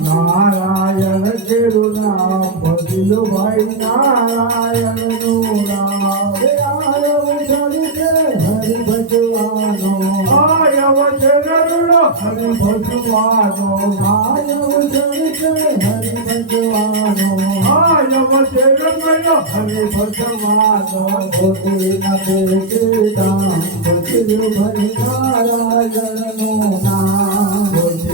નારાયણ કેરું નામ ભજ્યો ભાઈ નારાયણનું નામ. હરિ ભજવાનો. આયવ ગયો હરિ ભગવાનો આયવ ચરિતે હરિ ભજવાનો. આયવ ગયો હરિ ભગવાનો ભોગી ન બેટી દામ ભજ્યું ભાઈ નારાયણનું નામ.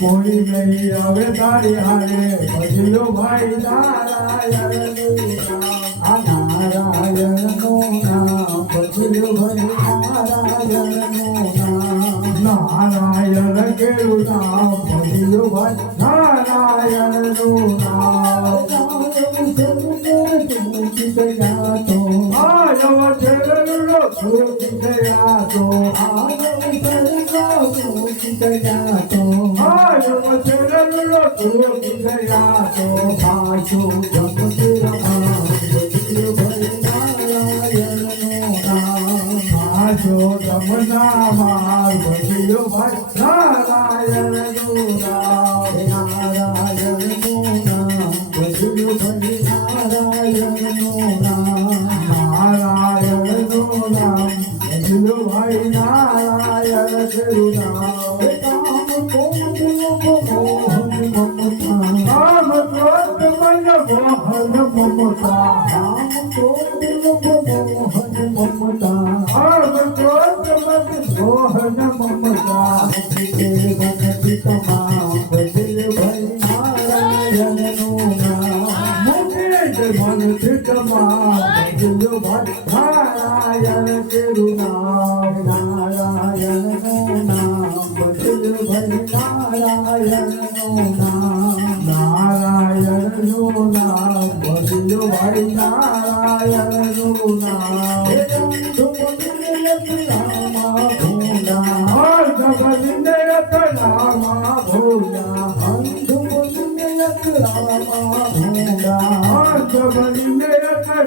કોઈ નહીં હવે તારી હારે ભજ્યો ભાઈ નારાયણનું નામ આ નારાયણનું નામ ભજ્યું ભાઈ નારાયણ કેરું નામ. ભજ્યો ગરુડો સુરતી થયા તો આયવ છે ગરુડો સુરતી થયા તો આજો તમના માર ભજ્યો ભાઈ નારાયણનું মোহন মমতা রাম ক্রোধ লোভ মোহন মমতা রাম ক্রোধ লোভ মোহন মমতা ভক্তির ভক্তি তমাম বদল ভই নারায়ণ নোনা মুকেশ ভক্ত তমাম বদল ভই নারায়ণ করুণা নারায়ণ নোনা বদল ভই নারায়ণ নোনা కరుణా బదులు వడిదాయరుణా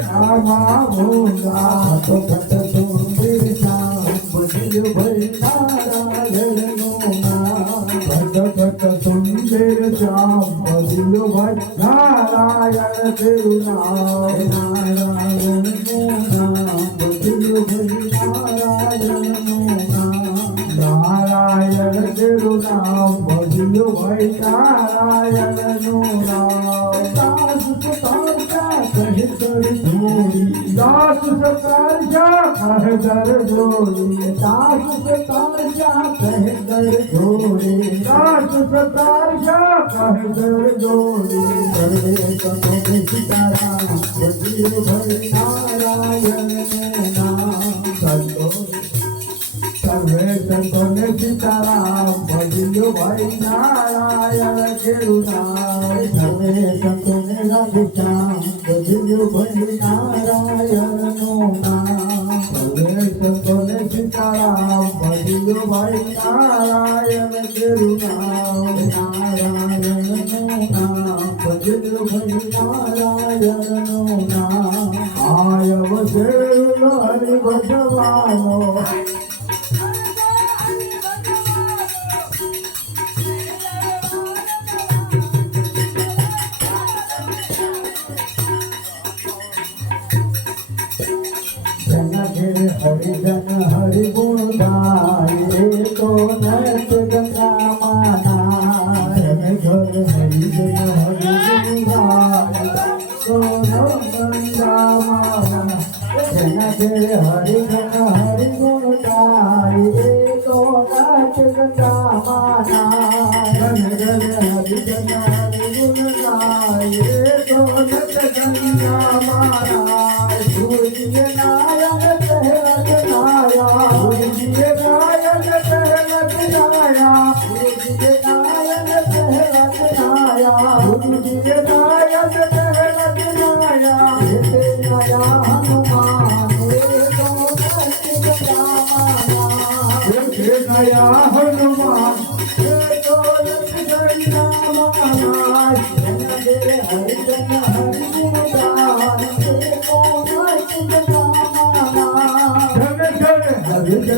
రామా భూగా భూగా భూగా భూగా तेर श्याम बदिलो भाई नारायण तेरु नाम नारायण नाम बदिलो भाई नारायण नारायण तेरु नाम बदिलो भाई नारायण नाम दास पुता दास सरकार जा कह दर ढोरे दास सरकार जा कह दर ढोरे दास सरकार जा कह दर ढोरे करे कमोगे सितारा वज़ीर भर नारायण ने नाम सतो सर्वे संतों सितारा। દેવ ભાઈ નારાયણ ખેડૂતાય સર્વે સંતોને રાધિતા દેવ ભાઈ નારાયણનો નામ સર્વે સંતોને સીતારામ ભજીઓ ભાઈ નારાયણ ખેડૂતાય નારાયણનો નામ ભજીઓ ભાઈ નારાયણનો નામ આય વસે હરિ ભગવાનો હરિજન હરિગુણ ગાય તો નર્ત ગંગામાં નાય ઘર હરિજન હરિગુણ ગાય તો નર્ત ગંગામાં જન ઘર હરિજન હરિગુણ ગાય તો નર્ત ગંગામાં નાય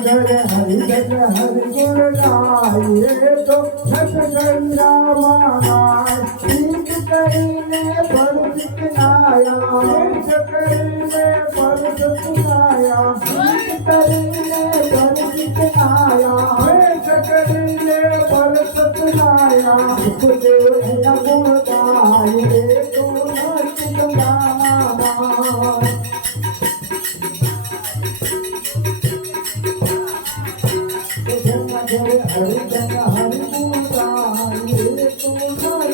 હરિહર હરિહર હરિગુરદાય તો સતગંગામાના ચિંત કરીને ભરત નાયા ચિંત કરીને ભરત નાયા ચિંત કરીને ભરત નાયા ચિંત